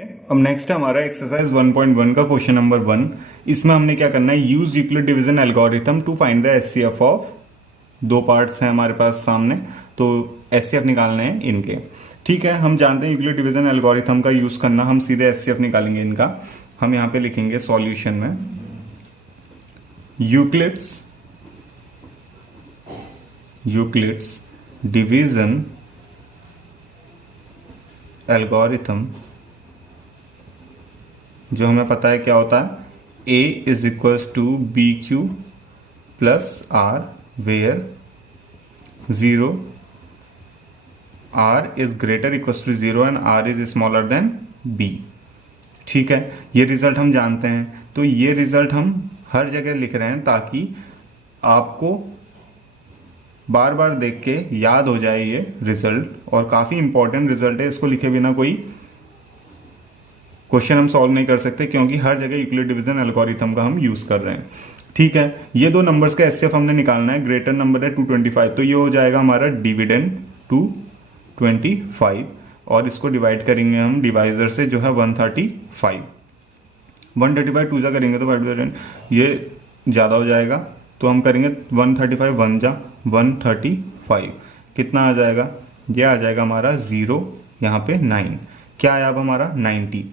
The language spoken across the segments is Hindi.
अब नेक्स्ट है हमारा एक्सरसाइज 1.1 का क्वेश्चन नंबर 1। इसमें हमने क्या करना है, use Euclid division algorithm to find the HCF of, दो पार्ट्स हैं हमारे पास सामने, तो एचसीएफ निकालने हैं इनके। ठीक है, हम जानते हैं यूक्लिड डिवीजन एल्गोरिथम का यूज करना, हम सीधे एचसीएफ निकालेंगे इनका। हम यहां पे लिखेंगे सॉल्यूशन में यूक्लिड्स डिवीजन एल्गोरिथम, जो हमें पता है क्या होता है, A is equals to B Q plus R where 0 R is greater equals to 0 and R is smaller than B। ठीक है, ये रिजल्ट हम जानते हैं, तो ये रिजल्ट हम हर जगह लिख रहे हैं ताकि आपको बार बार देख के याद हो जाए ये रिजल्ट, और काफी इंपॉर्टेंट रिजल्ट है। इसको लिखे बिना कोई क्वेश्चन हम सॉल्व नहीं कर सकते, क्योंकि हर जगह यूक्लिड डिवीजन एल्गोरिथम का हम यूज कर रहे हैं। ठीक है, ये दो नंबर्स का एचसीएफ हमने निकालना है। ग्रेटर नंबर है 225, तो ये हो जाएगा हमारा डिविडेंड 225, और इसको डिवाइड करेंगे हम डिवाइजर से, जो है 135। 135 टू जा करेंगे तो 5 ये ज्यादा हो जाएगा, तो हम करेंगे 135 1 जा 135, कितना आ जाएगा, ये आ जाएगा हमारा 0 यहाँ पे 9, क्या आया अब हमारा 90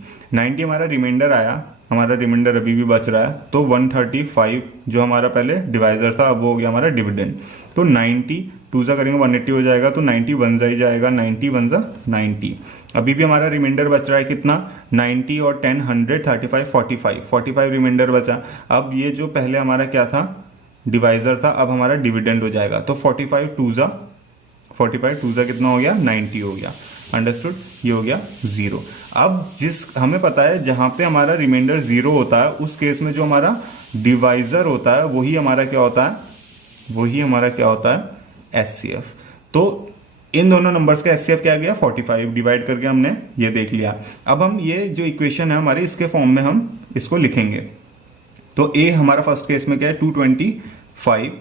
हमारा रिमाइंडर आया, हमारा रिमाइंडर अभी भी बच रहा है, तो 135 जो हमारा पहले डिवाइजर था अब वो हो गया हमारा डिविडेंड। तो 90 टू जा करेंगे 180 हो जाएगा, तो 90 1 जा ही जाएगा, 90 1 जा 90। अभी भी हमारा रिमाइंडर बच रहा है कितना, 90 और 10 100 35 45 रिमाइंडर बचा। अब ये जो पहले हमारा क्या था, डिवाइजर था, अब हमारा डिविडेंड हो जाएगा, तो 45 टू जा कितना हो गया, 90 हो गया। अंडरस्टूड, ये हो गया 0। अब जिस हमें पता है जहां पे हमारा रिमाइंडर 0 होता है, उस केस में जो हमारा डिवाइजर होता है वही हमारा क्या होता है एचसीएफ। तो इन दोनों नंबर्स का एचसीएफ क्या गया 45, डिवाइड करके हमने ये देख लिया। अब हम ये जो इक्वेशन है हमारी, इसके फॉर्म में हम इसको लिखेंगे। तो ए हमारा फर्स्ट केस में क्या है 225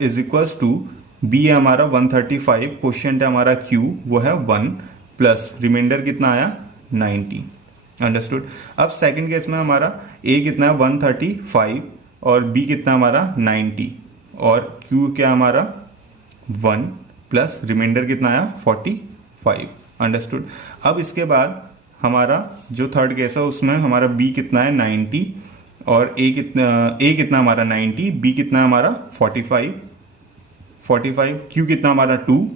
इज इक्वल्स टू बी है हमारा 135, क्वोशिएंट है हमारा क्यू वो है 1 प्लस रिमाइंडर कितना आया 90। अंडरस्टूड। अब सेकंड केस में हमारा ए कितना है 135 और बी कितना हमारा 90 और क्यू क्या हमारा 1 प्लस रिमाइंडर कितना आया 45। अंडरस्टूड। अब इसके बाद हमारा जो थर्ड केस है उसमें हमारा बी कितना है 90 और ए कितना हमारा 90, बी कितना हमारा 45, क्यू कितना हमारा 2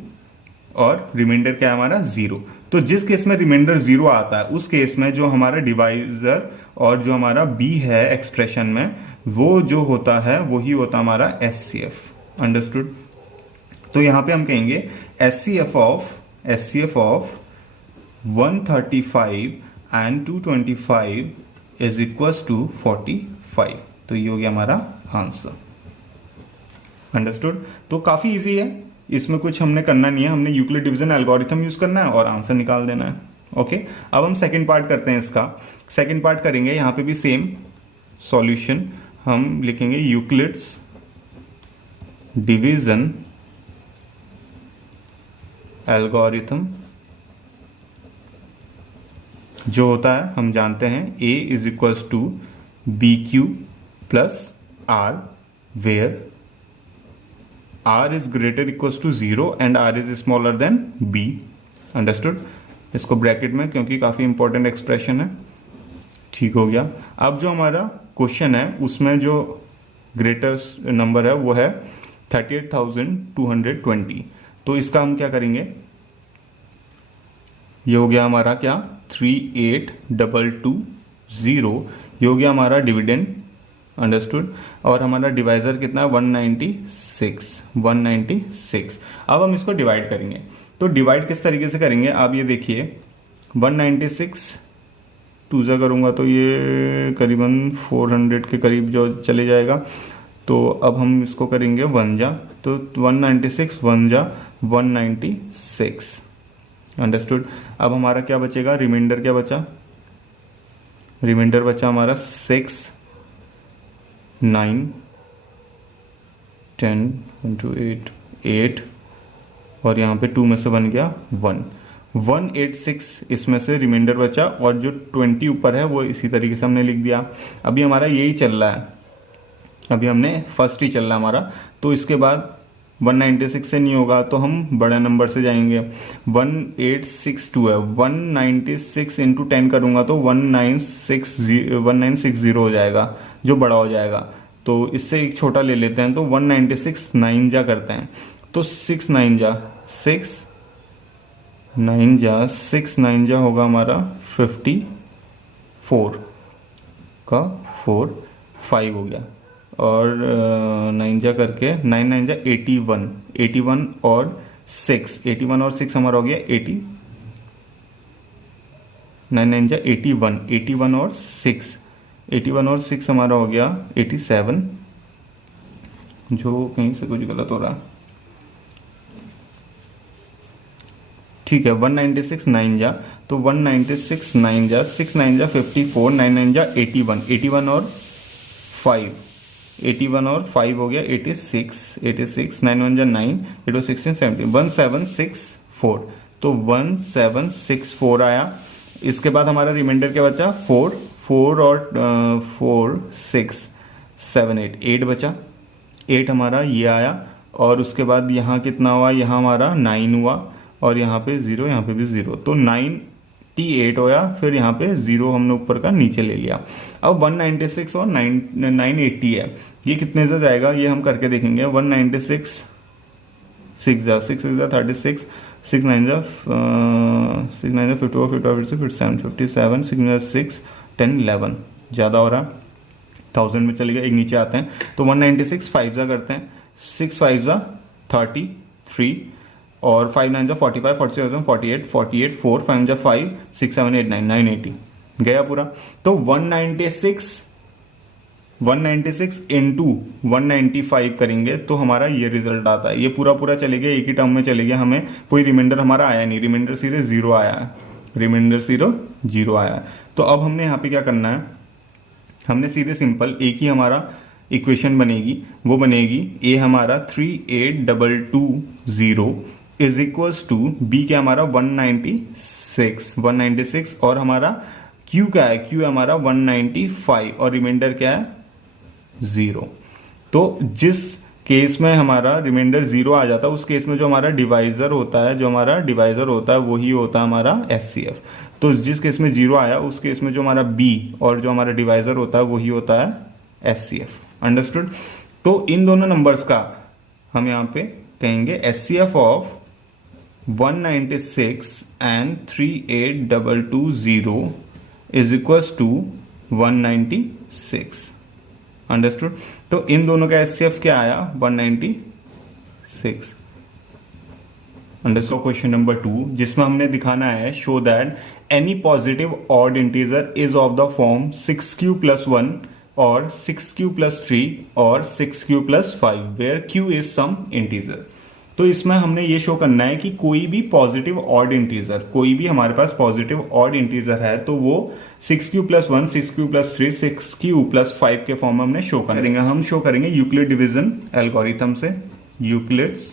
और रिमाइंडर क्या है हमारा 0। तो जिस केस में रिमाइंडर 0 आता है उस केस में जो हमारा डिवाइजर और जो हमारा बी है एक्सप्रेशन में, वो जो होता है वही होता हमारा एचसीएफ। अंडरस्टूड। तो यहां पे हम कहेंगे HCF of 135 and 225 is equals to 45। तो ये हो गया हमारा आंसर। अंडरस्टूड। तो काफी इजी है, इसमें कुछ हमने करना नहीं है, हमने यूक्लिड डिवीजन एल्गोरिथम यूज करना है और आंसर निकाल देना है। ओके, अब हम सेकंड पार्ट करते हैं इसका। सेकंड पार्ट करेंगे, यहां पे भी सेम सॉल्यूशन हम लिखेंगे यूक्लिड्स डिवीजन एल्गोरिथम, जो होता है हम जानते हैं A is equals to B Q plus R where R is greater equals to 0 and R is smaller than B। Understood. इसको ब्रैकेट में, क्योंकि काफी इंपॉर्टेंट एक्सप्रेशन है। ठीक हो गया। अब जो हमारा क्वेश्चन है उसमें जो ग्रेटेस्ट नंबर है वो है 38,220। तो इसका हम क्या करेंगे, ये हो गया हमारा क्या 38,220, ये हो गया हमारा डिविडेंड। अंडरस्टूड। और हमारा डिवाइजर कितना है 196। अब हम इसको डिवाइड करेंगे, तो डिवाइड किस तरीके से करेंगे आप ये देखिए। 196 टू जा करूंगा तो ये करीबन 400 के करीब जो चले जाएगा। तो अब हम इसको करेंगे 1 जा, तो 196 1 जा 196। अंडरस्टूड। अब हमारा क्या बचेगा, रिमाइंडर क्या बचा, रिमाइंडर बचा हमारा 6 9 10 1 2 8 और यहाँ पे 2 में से बन गया 1। 186 इसमें से रिमाइंडर बचा और जो 20 ऊपर है वो इसी तरीके से हमने लिख दिया। अभी हमारा यही चल रहा है, अभी हमने फर्स्ट ही चल रहा है हमारा, तो इसके बाद 196 से नहीं होगा तो हम बड़े नंबर से जाएंगे। 1862 है, 196 इंटू 10 करूंगा तो 1960 हो जाएगा, जो बड़ा हो जाएगा। तो इससे एक छोटा ले लेते हैं, तो 196 9 जा करते हैं, तो 6 9 जा 6 9 जा होगा हमारा 54 का 4 5 हो गया, और 9 जा करके 9 9 जा 81 और 6 हमारा हो गया 80, 9 9 जा 81 और 6 हमारा हो गया 87, जो कहीं से कुछ गलत हो रहा है। ठीक है, 196 9 जा, तो 196 9 जा 6 9 जा 54, 9 9 जा 81 और 5 हो गया 86, 9 1 जा 9, 8 और 16 17, 1764, तो 1764 आया। इसके बाद हमारा रिमाइंडर क्या बचा, 4 और 4 6 7 8 बचा, 8 हमारा ये आया, और उसके बाद यहाँ कितना हुआ, यहाँ हमारा 9 हुआ, और यहाँ पे 0, यहाँ पे भी 0, तो 98 होया, फिर यहाँ पे 0 हमने ऊपर का नीचे ले लिया। अब 196 और 980 है, ये कितने से जाएगा ये हम करके देखेंगे। 196 6 जा 36, 6 9 जा 54, 57, 6 10 11, ज़्यादा हो रहा है, 1000 में चलेगा, एक नीचे आते हैं, तो 196 5 जा करते हैं, 6 5 जा 33, और 5 9 जा 45, 46 48, 4 5 जा 5, 6 7 8 9, 980 गया पूरा। तो 196 इंटू 195 करेंगे तो हमारा ये रिजल्ट आता है। ये पूरा चलेगा, एक ही टर्म में चलेगा, हमें कोई रिमाइंडर हमारा आया नहीं, रिमाइंडर सीधे 0 आया है, तो अब हमने यहाँ पे क्या करना है, हमने सीधे सिंपल एक ही हमारा इक्वेशन बनेगी, वो बनेगी ए हमारा 38220 इज इक्वल्स टू बी क्या हमारा 196 और हमारा क्यू क्या है, क्यू हमारा 195 और रिमाइंडर क्या है 0। तो जिस केस में हमारा रिमाइंडर 0 आ जाता है उस केस में जो हमारा डिवाइजर होता है वही होता है हमारा एचसीएफ। तो जिस केस में 0 आया उस केस में जो हमारा बी और जो हमारा डिवाइजर होता है वही होता है एचसीएफ। अंडरस्टूड। तो इन दोनों नंबर्स का हम यहाँ पे कहेंगे HCF of 196 and 38220 is equals to 196। Understood. तो इन दोनों का एचसीएफ क्या आया 196। अंडरस्टूड। क्वेश्चन नंबर 2 जिसमें हमने दिखाना है show that any positive odd integer is of the form 6q + 1 और 6q + 3 और 6q + 5 where q is some integer. तो इसमें हमने ये शो करना है कि कोई भी पॉजिटिव ऑड इंटीजर, कोई भी हमारे पास पॉजिटिव ऑड इंटीजर है तो वो 6q + 1, 6q + 3, 6q + 5 के फॉर्म में हमने शो करेंगे। हम शो करेंगे यूक्लिड डिवीजन एल्गोरिथम से। यूक्लिड्स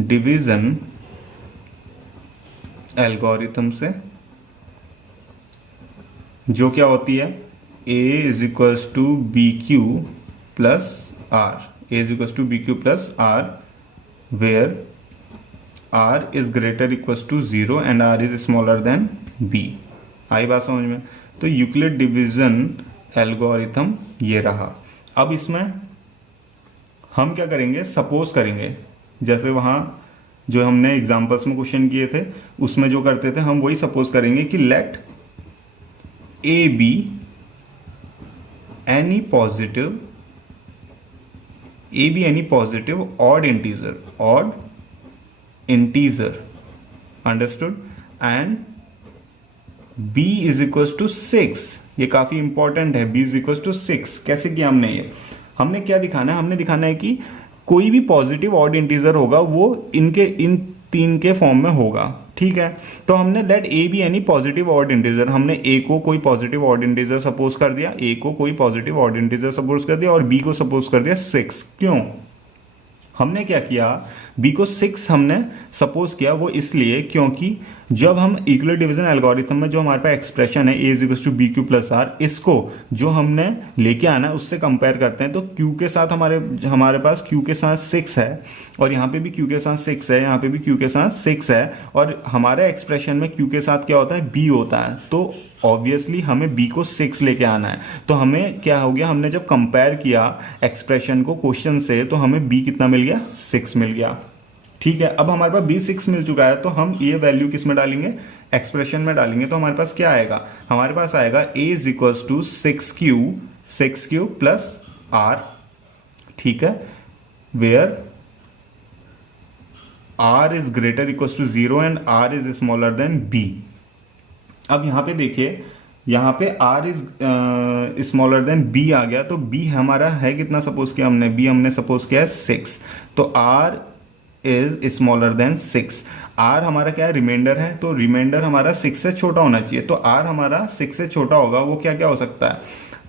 डिवीजन एल्गोरिथम से जो क्या होती है a = bq + r, a = bq + r where r is greater equals to 0 and r is smaller than b। आई बात समझ में। तो यूक्लिड डिवीजन एल्गोरिथम ये रहा। अब इसमें हम क्या करेंगे, सपोज करेंगे जैसे वहां जो हमने एग्जांपल्स में क्वेश्चन किए थे उसमें जो करते थे हम वही सपोज करेंगे कि let A B any positive odd integer understood and b = 6। ये काफी इंपॉर्टेंट है, b = 6। कैसे किया हमने क्या दिखाना है, हमने दिखाना है कि कोई भी पॉजिटिव ऑड इंटीजर होगा वो इन तीन के फॉर्म में होगा। ठीक है। तो हमने let A B any positive odd integer, हमने ए को कोई पॉजिटिव ऑड इंटीजर सपोज कर दिया, और बी को सपोज कर दिया 6। क्यों? हमने क्या किया, बी को 6 हमने सपोज किया, वो इसलिए क्योंकि जब हम इक्वल डिवीजन एल्गोरिथम में जो हमारे पास एक्सप्रेशन है A is equal to B Q plus R, इसको जो हमने लेके आना है उससे कंपेयर करते हैं, तो क्यू के साथ हमारे पास क्यू के साथ 6 है, और यहाँ पे भी क्यू के साथ 6 है, यहाँ पे भी क्यू के साथ 6 है, और हमारे एक्सप्रेशन में क्यू के साथ क्या होता है, बी होता है, तो ऑब्वियसली हमें बी को 6 लेके आना है। तो हमें क्या हो गया, हमने जब कंपेयर किया एक्सप्रेशन को क्वेश्चन से, तो हमें बी कितना मिल गया, 6 मिल गया। ठीक है, अब हमारे पास बी 6 मिल चुका है, तो हम ये वैल्यू किस में डालेंगे, एक्सप्रेशन में डालेंगे। तो हमारे पास क्या आएगा, हमारे पास आएगा a is equal to 6q plus r, ठीक है, where r is greater equal to 0 and r is smaller than b। अब यहां पे देखिए, यहाँ पे r is smaller than b आ गया, तो b हमारा है कितना सपोज किया हमने, b हमने सपोज किया है 6, तो r is smaller then 6। r हमारा क्या है, रिमाइंडर है, तो रिमाइंडर हमारा 6 से छोटा होना चाहिए, तो r हमारा 6 से छोटा होगा, वो क्या क्या हो सकता है,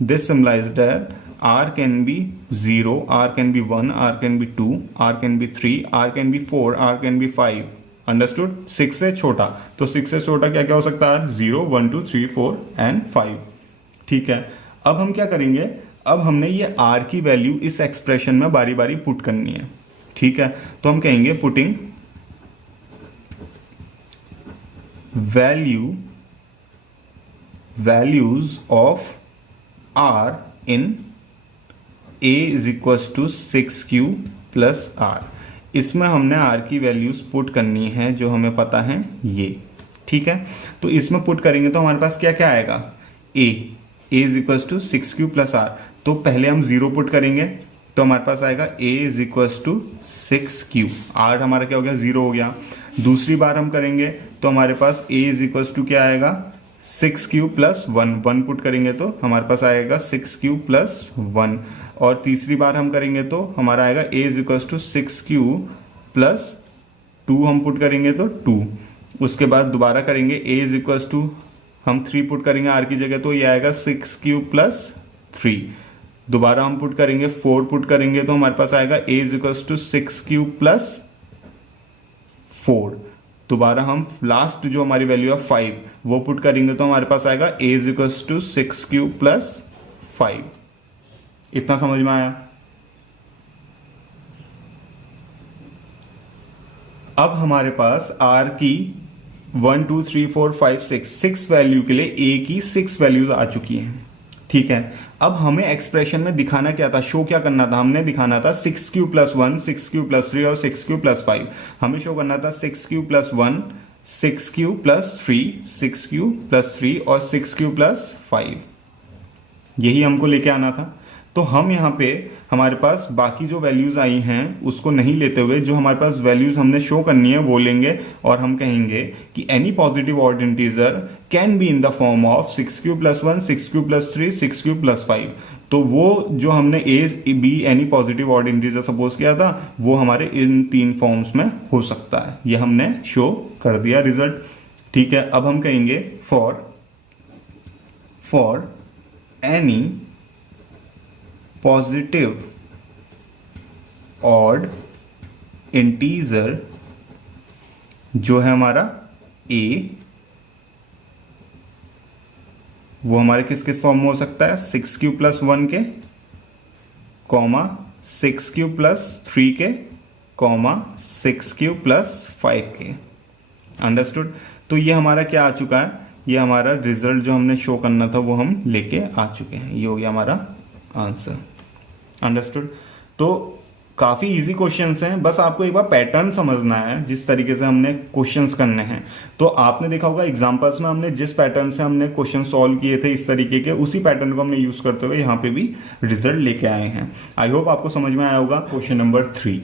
this symbolized that r can be 0, r can be 1, r can be 2, r can be 3, r can be 4, r can be 5। Understood, 6 से छोटा, तो 6 से छोटा क्या क्या हो सकता है, 0, 1, 2, 3, 4 एंड 5। ठीक है, अब हम क्या करेंगे, अब हमने ये r की वैल्यू इस एक्सप्रेशन में बारी बारी पुट करनी है। ठीक है, तो हम कहेंगे putting values of r in a is equal to 6q plus r। इसमें हमने r की वैल्यूज पुट करनी है जो हमें पता है ये। ठीक है, तो इसमें पुट करेंगे तो हमारे पास क्या क्या आएगा, a is equal to 6q plus r। तो पहले हम 0 पुट करेंगे, तो हमारे पास आएगा a is equal to 6q, r हमारा क्या हो गया, 0 हो गया। दूसरी बार हम करेंगे तो हमारे पास a इज इक्वल टू क्या आएगा, 6q प्लस 1 पुट करेंगे तो हमारे पास आएगा 6q प्लस 1। और तीसरी बार हम करेंगे तो हमारा आएगा a is equal to 6q plus 2 हम पुट करेंगे तो 2। उसके बाद दोबारा करेंगे a इज इक्वल टू हम 3 पुट करेंगे r की जगह, तो ये आएगा 6q प्लस 3। दोबारा हम पुट करेंगे 4 पुट करेंगे तो हमारे पास आएगा a is equal to 6q plus 4। दोबारा हम लास्ट जो हमारी वैल्यू है 5 वो पुट करेंगे तो हमारे पास आएगा a is equal to 6q plus 5। इतना समझ में आया। अब हमारे पास r की 1 2 3 4 5 6 वैल्यू के लिए a की 6 वैल्यूज आ चुकी हैं। ठीक है, अब हमें एक्सप्रेशन में दिखाना क्या था, शो क्या करना था, हमने दिखाना था 6q प्लस 1, 6q प्लस 3 और 6q प्लस 5। हमें शो करना था 6q plus 1, 6q plus 3, 6q plus 3 और 6q प्लस 5, यही हमको लेके आना था। तो हम यहाँ पे हमारे पास बाकी जो वैल्यूज आई हैं उसको नहीं लेते हुए जो हमारे पास वैल्यूज हमने शो करनी है वो लेंगे, और हम कहेंगे कि any positive odd integer can be in the form of 6q plus 1, 6q plus 3, 6q plus 5। तो वो जो हमने ए B any positive odd integer suppose किया था वो हमारे इन 3 फॉर्म्स में हो सकता है, ये हमने शो कर दिया रिजल्ट। ठीक है, अब हम कहेंगे for any positive odd integer जो है हमारा a, वो हमारे किस किस फॉर्म में हो सकता है, 6q प्लस 1 के, कॉमा 6q प्लस 3 के, कॉमा 6q प्लस 5 के। अंडरस्टूड, तो ये हमारा क्या आ चुका है, ये हमारा रिजल्ट जो हमने शो करना था वो हम लेके आ चुके हैं, ये हो गया हमारा आंसर। अंडरस्टूड, तो काफी इजी क्वेश्चंस हैं, बस आपको एक बार पैटर्न समझना है जिस तरीके से हमने क्वेश्चंस करने हैं। तो आपने देखा होगा एग्जांपल्स में हमने जिस पैटर्न से हमने क्वेश्चन सॉल्व किए थे इस तरीके के, उसी पैटर्न को हमने यूज करते हुए यहाँ पे भी रिजल्ट लेके आए हैं। आई होप आपको समझ में आया होगा। क्वेश्चन नंबर 3,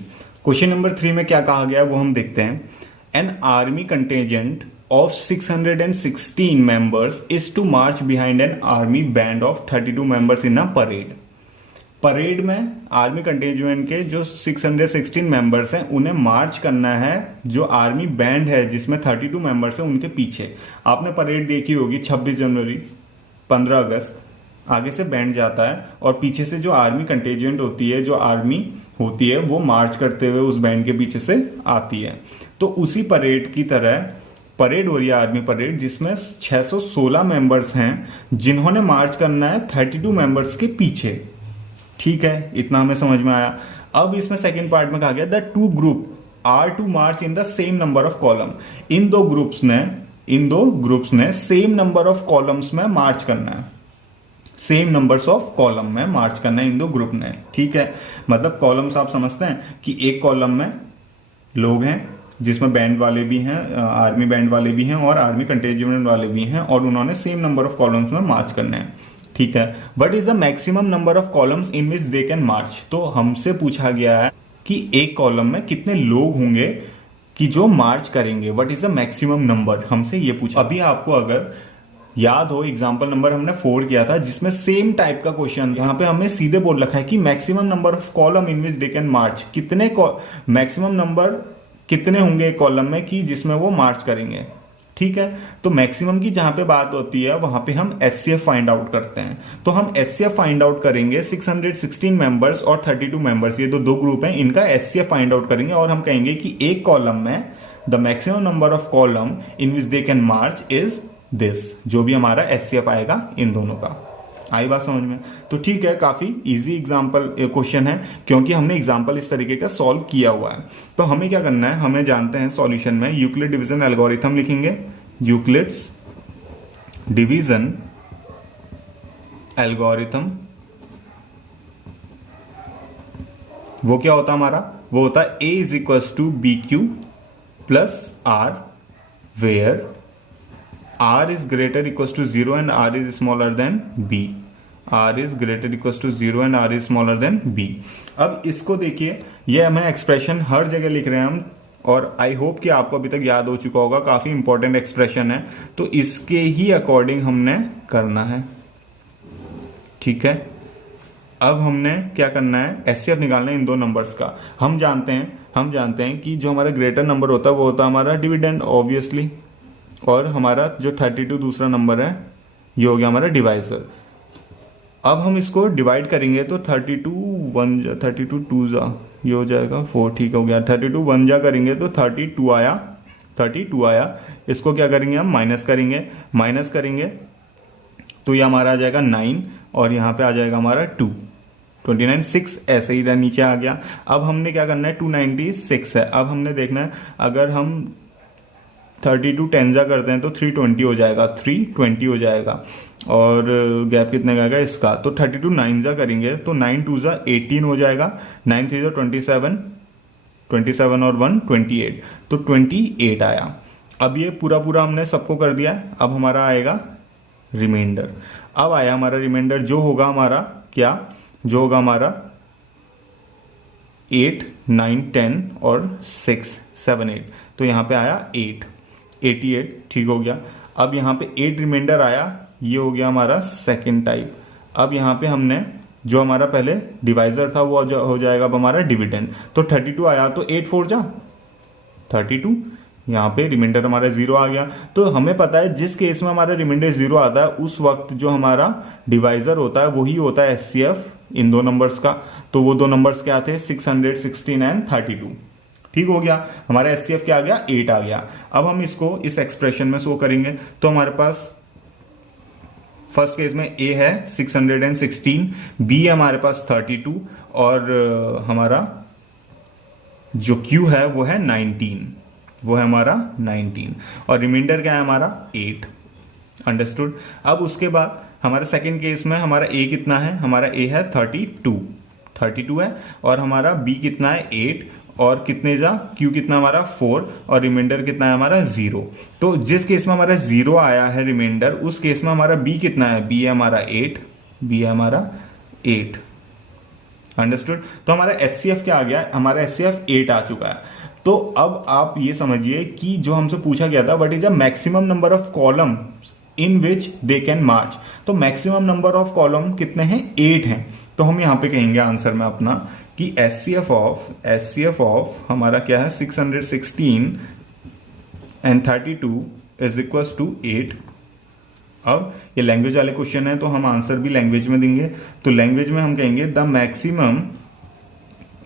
क्वेश्चन नंबर 3 में क्या कहा गया है वो हम देखते हैं। An army contingent of 616 members is to march behind an army band of 32 members in a parade। Parade में आर्मी कंटेंजमेंट के जो 616 मेंबर्स हैं उन्हें मार्च करना है, जो आर्मी बैंड है जिसमें 32 मेंबर्स हैं उनके पीछे। आपने परेड देखी होगी 26 जनवरी, 15 अगस्त, आगे से बैंड जाता है और पीछे से जो आर्मी कंटेंजमेंट होती है, जो आर्मी होती है वो मार्च करते हुए उस बैंड के पीछे से आती है। तो उसी परेड की तरह परेड हो रही है, आर्मी परेड, जिसमें 616 मेंबर्स हैं जिन्होंने मार्च करना है 32 मेंबर्स के पीछे। ठीक है, इतना हमें समझ में आया। अब इसमें सेकंड पार्ट में कहा गया the two group are to march in the same number of column. इन दो ग्रुप्स ने सेम नंबर ऑफ कॉलम्स में मार्च करना है, सेम नंबर्स ऑफ कॉलम में मार्च करना है इन दो ग्रुप ने। ठीक है, मतलब कॉलम्स आप समझते हैं कि एक कॉलम में लोग हैं जिसमें बैंड वाले भी हैं, आर्मी बैंड वाले भी हैं और आर्मी कंटेंजमेंट वाले भी हैं, और उन्होंने सेम नंबर ऑफ कॉलम्स में मार्च करने हैं। ठीक है, what is the maximum number of columns in which they can march. तो हमसे पूछा गया है कि एक कॉलम में कितने लोग होंगे कि जो मार्च करेंगे, what is the maximum number, हमसे ये पूछा। अभी आपको अगर याद हो एग्जाम्पल नंबर हमने 4 किया था जिसमें सेम टाइप का क्वेश्चन, यहाँ पे हमने सीधे बोल रखा है कि maximum number of column in which they can march, कितने मैक्सिमम नंबर कितने होंगे एक कॉलम में कि जिसमें वो मार्च करेंगे। ठीक है, तो मैक्सिमम की जहां पे बात होती है वहां पे हम एचसीएफ फाइंड आउट करते हैं। तो हम एचसीएफ फाइंड आउट करेंगे 616 मेंबर्स और 32 मेंबर्स, ये दो ग्रुप हैं, इनका एचसीएफ फाइंड आउट करेंगे और हम कहेंगे कि एक कॉलम में the maximum number of column in which they can March is this, जो भी हमारा एचसीएफ आएगा इन दोनों का। आई बात समझ में? तो ठीक है, काफी इजी एग्जांपल क्वेश्चन है क्योंकि हमने एग्जांपल इस तरीके का सॉल्व किया हुआ है। तो हमें क्या करना है, हमें जानते हैं सॉल्यूशन में यूक्लिड डिवीजन एल्गोरिथम लिखेंगे। यूक्लिड्स डिवीजन एल्गोरिथम वो क्या होता है हमारा, वो होता है A is equal to B Q plus R where r is greater equals to 0 and r is smaller than b, r is greater equals to 0 and r is smaller than b। अब इसको देखिए, ये हमें एक्सप्रेशन हर जगह लिख रहे हैं हम, और आई होप कि आपको अभी तक याद हो चुका होगा, काफी इंपॉर्टेंट एक्सप्रेशन है, तो इसके ही अकॉर्डिंग हमने करना है। ठीक है, अब हमने क्या करना है, एचसीएफ निकालना है इन दो नंबर्स का। हम जानते हैं कि जो हमारा ग्रेटर नंबर होता है वो होता है हमारा डिविडेंड ऑब्वियसली, और हमारा जो 32 दूसरा नंबर है ये हो गया हमारा डिवाइजर। अब हम इसको डिवाइड करेंगे तो 32 टू जा ये हो जाएगा 4। ठीक हो गया, 32 1 जा करेंगे तो 32 आया। इसको क्या करेंगे हम, माइनस करेंगे तो ये हमारा आ जाएगा 9 और यहाँ पे आ जाएगा हमारा 2, 29 6 ऐसे ही नीचे आ गया। अब हमने क्या करना है, 296 है। अब हमने देखना है अगर हम 32 10 जा करते हैं तो 320 हो जाएगा, और गैप कितने का आएगा इसका, तो 32 9 जा करेंगे तो 9 2 जा 18 हो जाएगा, 9 3 जा 27 और 1 28, तो 28 आया। अब ये पूरा हमने सबको कर दिया। अब हमारा आएगा रिमाइंडर। अब आया हमारा रिमाइंडर जो होगा हमारा क्या, जो होगा हमारा 8 9 10 और 6 7 8, तो यहाँ पे आया 88। ठीक हो गया। अब यहाँ पे 8 रिमाइंडर आया, ये हो गया हमारा सेकंड टाइप। अब यहाँ पे हमने जो हमारा पहले डिवाइजर था वो हो जाएगा अब हमारा डिविडेंड। तो 32 आया तो 8 4 जा 32, यहाँ पे रिमाइंडर हमारा 0 आ गया। तो हमें पता है जिस केस में हमारा रिमाइंडर 0 आता है उस वक्त जो हमारा डिवाइजर होता है वही होता है एचसीएफ इन दो नंबर्स का। तो वो दो नंबर्स क्या थे, 616 एंड 32। ठीक हो गया, हमारा एचसीएफ क्या आ गया, 8 आ गया। अब हम इसको इस एक्सप्रेशन में शो करेंगे तो हमारे पास फर्स्ट केस में ए है 616, बी है हमारे पास 32 और हमारा जो क्यू है वो है 19, वो है हमारा 19 और रिमाइंडर क्या है हमारा 8। अंडरस्टूड। अब उसके बाद हमारे सेकंड केस में हमारा ए कितना है, हमारा ए है 32 है और हमारा बी कितना है 8 और कितने जा क्यू कितना हमारा 4 और रिमाइंडर कितना है हमारा 0। तो जिस केस में हमारा 0 आया है रिमाइंडर उस केस में हमारा बी कितना है, बी है हमारा 8। अंडरस्टूड। तो हमारा एचसीएफ क्या आ गया, हमारा एचसीएफ 8 आ चुका है। तो अब आप ये समझिए कि जो हमसे पूछा गया था what is the maximum number of column in which they can march. तो मैक्सिमम नंबर ऑफ कॉलम कितने हैं, 8 हैं। तो हम यहां पे कहेंगे आंसर में अपना कि एचसीएफ ऑफ हमारा क्या है 616 एंड 32 इज इक्वल टू 8। अब ये लैंग्वेज वाले क्वेश्चन है तो हम आंसर भी लैंग्वेज में देंगे। तो लैंग्वेज में हम कहेंगे the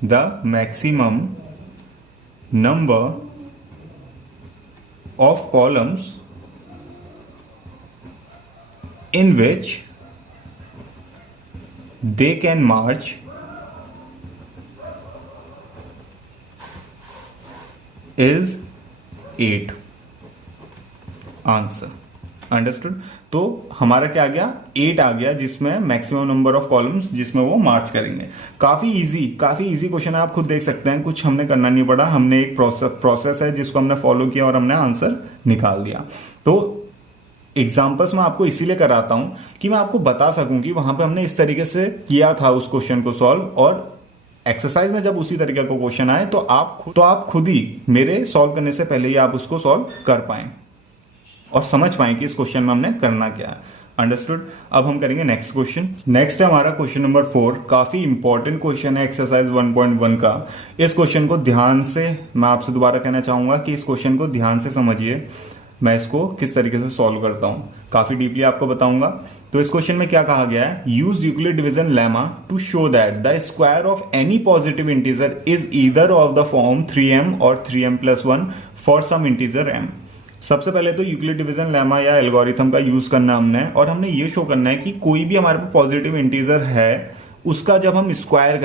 the maximum number of columns in which they can march is 8 answer. Understood. तो हमारा क्या आ गया, 8 आ गया, जिसमें मैक्सिमम नंबर ऑफ कॉलम्स जिसमें वो मार्च करेंगे। काफी इजी क्वेश्चन है, आप खुद देख सकते हैं, कुछ हमने करना नहीं पड़ा, हमने एक प्रोसेस है जिसको हमने फॉलो किया और हमने आंसर निकाल दिया। तो एग्जाम्पल्स मैं आपको इसीलिए कराता हूं कि मैं आपको बता सकूं कि वहां पे हमने इस तरीके से किया था उस क्वेश्चन को सॉल्व, और एक्सरसाइज में जब उसी तरीके का क्वेश्चन आए तो आप खुद ही मेरे सॉल्व करने से पहले ही आप उसको सॉल्व कर पाए और समझ पाए कि इस क्वेश्चन में हमने करना क्या है। अंडरस्टूड। अब हम करेंगे नेक्स्ट क्वेश्चन। नेक्स्ट है हमारा क्वेश्चन नंबर 4। काफी इंपॉर्टेंट क्वेश्चन है एक्सरसाइज 1.1 का। इस क्वेश्चन को ध्यान से, मैं आपसे दोबारा कहना चाहूंगा कि इस क्वेश्चन को ध्यान से समझिए, मैं इसको किस तरीके से सॉल्व करता हूं, काफी डीपली आपको बताऊंगा। तो इस क्वेश्चन में क्या कहा गया है, use Euclid division lemma to show that the square of any positive integer is either of the form 3m और 3m+1 for some integer m। सबसे पहले तो यूक्लिड डिवीजन लेमा या एल्गोरिथम का यूज करना हमने, और हमने ये शो करना है कि कोई भी हमारे पास पॉजिटिव इंटीजर है उसका जब हम स्क्वायर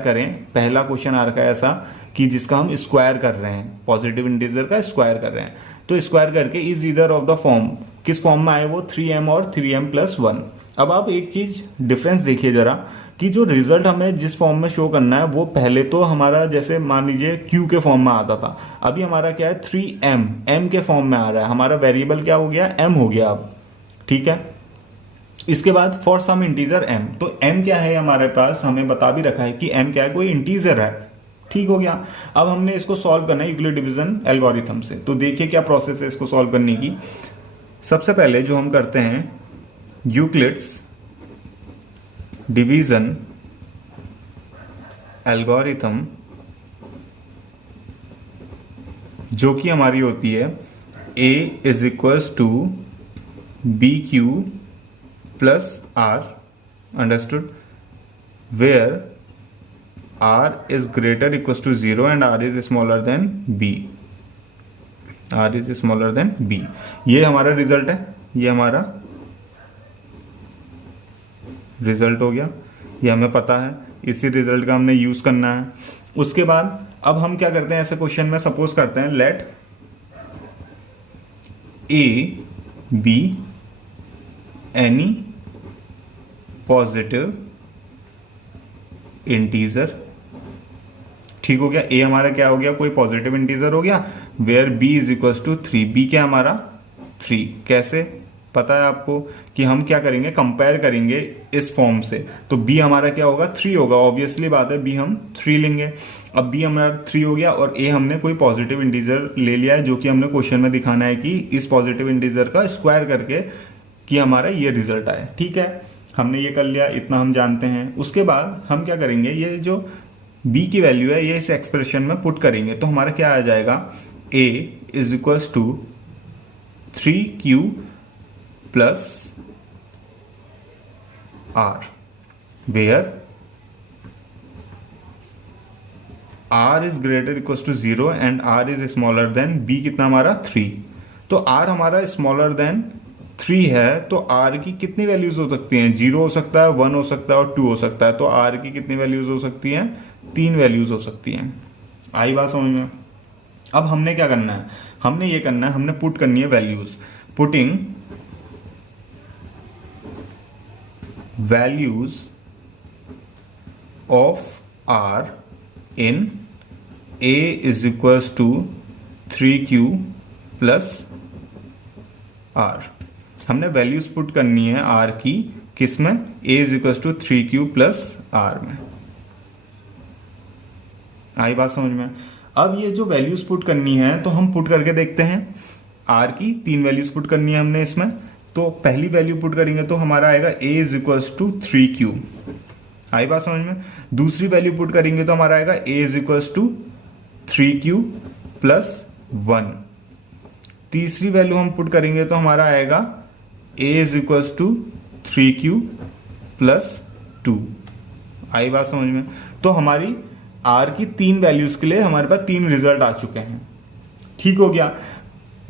करें, पहला क्वेश्चन आ रखा है ऐसा कि जिसका हम स्क्वायर कर रहे हैं, पॉजिटिव इंटीजर का स्क्वायर कर रहे हैं, तो स्क्वायर करके is either of the form, किस फॉर्म में आए वो 3m और 3m+1। अब आप एक चीज डिफरेंस देखिए जरा कि जो रिजल्ट हमें जिस फॉर्म में शो करना है वो पहले तो हमारा जैसे मान लीजिए q के फॉर्म में आता था, अभी हमारा क्या है 3m m के फॉर्म में आ रहा है, हमारा वेरिएबल क्या हो गया, m हो गया अब। ठीक है, इसके बाद फॉर सम इंटीजर m, तो m क्या है हमारे पास, हमें बता भी रखा है कि m क्या है, कोई इंटीजर है। ठीक हो गया। अब हमने इसको सॉल्व करना है यूक्लिड डिवीजन एल्गोरिथम से। तो देखिए क्या प्रोसेस है इसको सॉल्व करने की। सबसे पहले जो हम करते हैं, यूक्लिड्स डिवीजन एल्गोरिथम, जो कि हमारी होती है a is equals to BQ plus R, understood, where R is greater equals to 0 and R is smaller than B. R is smaller than B. ये हमारा रिजल्ट है, ये हमारा रिजल्ट हो गया, ये हमें पता है, इसी रिजल्ट का हमने यूज करना है। उसके बाद अब हम क्या करते हैं ऐसे क्वेश्चन में, सपोज करते हैं let A be any positive integer. ठीक हो गया, ए हमारा क्या हो गया, कोई पॉजिटिव इंटीजर हो गया, where b is equal to 3, b क्या हमारा 3। कैसे पता है आपको कि हम क्या करेंगे, कंपेयर करेंगे इस फॉर्म से, तो b हमारा क्या होगा 3 होगा, ऑब्वियसली बात है b हम 3 लेंगे। अब b हमारा 3 हो गया और a हमने कोई पॉजिटिव इंटीजर ले लिया है, जो कि हमने क्वेश्चन में दिखाना है कि इस पॉजिटिव इंटीजर का स्क्वायर करके कि हमारा ये रिजल्ट आए। ठीक है, हमने ये कर लिया, इतना हम जानते हैं। उसके बाद हम क्या करेंगे, ये जो b की वैल्यू है ये इस एक्सप्रेशन में पुट करेंगे, तो हमारा क्या आ जाएगा, a is equals to 3q plus r, where r is greater equals to 0 and r is smaller than b, कितना हमारा 3। तो r हमारा स्मॉलर देन 3 है, तो r की कितनी वैल्यूज हो सकती हैं, 0 हो सकता है, 1 हो सकता है और 2 हो सकता है। तो r की कितनी वैल्यूज हो सकती हैं, 3 वैल्यूज हो सकती हैं। आई बात समझ में। अब हमने क्या करना है, हमने ये करना है, हमने पुट करनी है values, putting values of r in a is equals to 3q plus r। हमने वैल्यूज पुट करनी है r की, किसमें, a is equals to 3q plus r में। आई बात समझ में। अब ये जो वैल्यूज पुट करनी है तो हम पुट करके देखते हैं, r की 3 वैल्यूज पुट करनी है हमने इसमें। तो पहली वैल्यू पुट करेंगे तो हमारा आएगा a is equals to 3q। आई बात समझ में। दूसरी वैल्यू पुट करेंगे तो हमारा आएगा a is equals to 3q plus 1। तीसरी वैल्यू हम पुट करेंगे तो हमारा आएगा a is equals to 3q plus 2। आई बात समझ में? तो हमारी आर की 3 वैल्यूज के लिए हमारे पास 3 रिजल्ट आ चुके हैं। ठीक हो गया।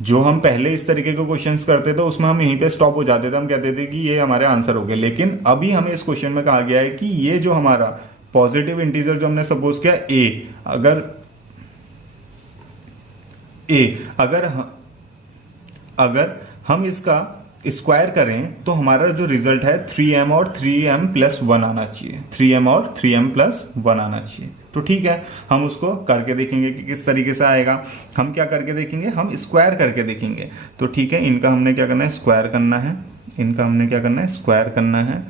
जो हम पहले इस तरीके के क्वेश्चंस करते थे उसमें हम यहीं पे स्टॉप हो जाते थे, हम कहते थे कि ये हमारे आंसर हो गए। लेकिन अभी हमें इस क्वेश्चन में कहा गया है कि ये जो हमारा पॉजिटिव इंटीजर जो हमने सपोज किया अगर हम इसका स्क्वायर करें तो हमारा जो रिजल्ट है 3m और 3m+1 आना चाहिए, 3m और 3m+1 आना चाहिए। तो ठीक है, हम उसको करके देखेंगे कि किस तरीके से आएगा। हम क्या करके देखेंगे, हम स्क्वायर करके देखेंगे। तो ठीक है, इनका हमने क्या करना है, स्क्वायर करना है। इनका हमने क्या करना है, स्क्वायर करना है,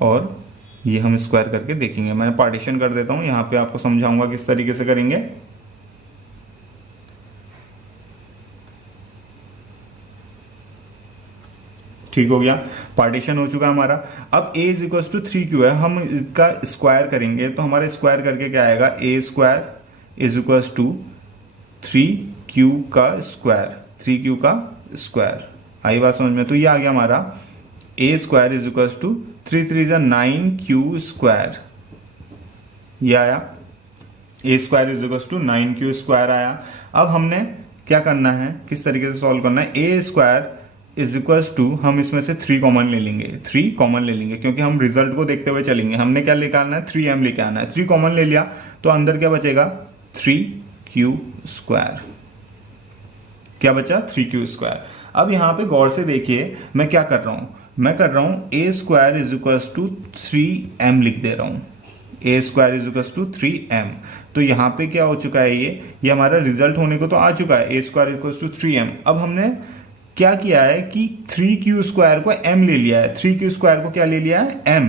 और ये हम स्क्वायर करके देखेंगे। मैं पार्टीशन कर देता हूं, यहाँ पे आपको समझाऊंगा किस तरीके से करेंगे। ठीक हो गया, पार्टीशन हो चुका हमारा। अब a is equal to 3q है, हम इसका स्क्वायर करेंगे तो हमारे स्क्वायर करके क्या आएगा, a square is equal to 3q का स्क्वायर, 3q का स्क्वायर। आई बात समझ में? तो ये आ गया हमारा a square is equal to 3 3 9q square. ये आया a square is equal to 9q square आया। अब हमने क्या करना है, किस तरीके से सॉल्व करना है, a square is equals to, हम इसमें से 3 कॉमन ले लेंगे, 3 कॉमन ले लेंगे क्योंकि हम रिजल्ट को देखते हुए चलेंगे। हमने क्या लेके आना है, 3m लेके आना है। 3 कॉमन ले लिया तो अंदर क्या बचेगा, 3q स्क्वायर। क्या बचा, 3q स्क्वायर। अब यहां पे गौर से देखिए मैं क्या कर रहा हूं, मैं कर रहा हूं a square is equals to 3m लिख दे रहा हूं, a square is equals to 3m। तो यहाँ पे क्या हो चुका है, ये हमारा रिजल्ट होने को तो आ चुका है, a square equals to 3m। अब हमने क्या किया है कि 3q स्क्वायर को m ले लिया है, 3q स्क्वायर को क्या ले लिया है, m।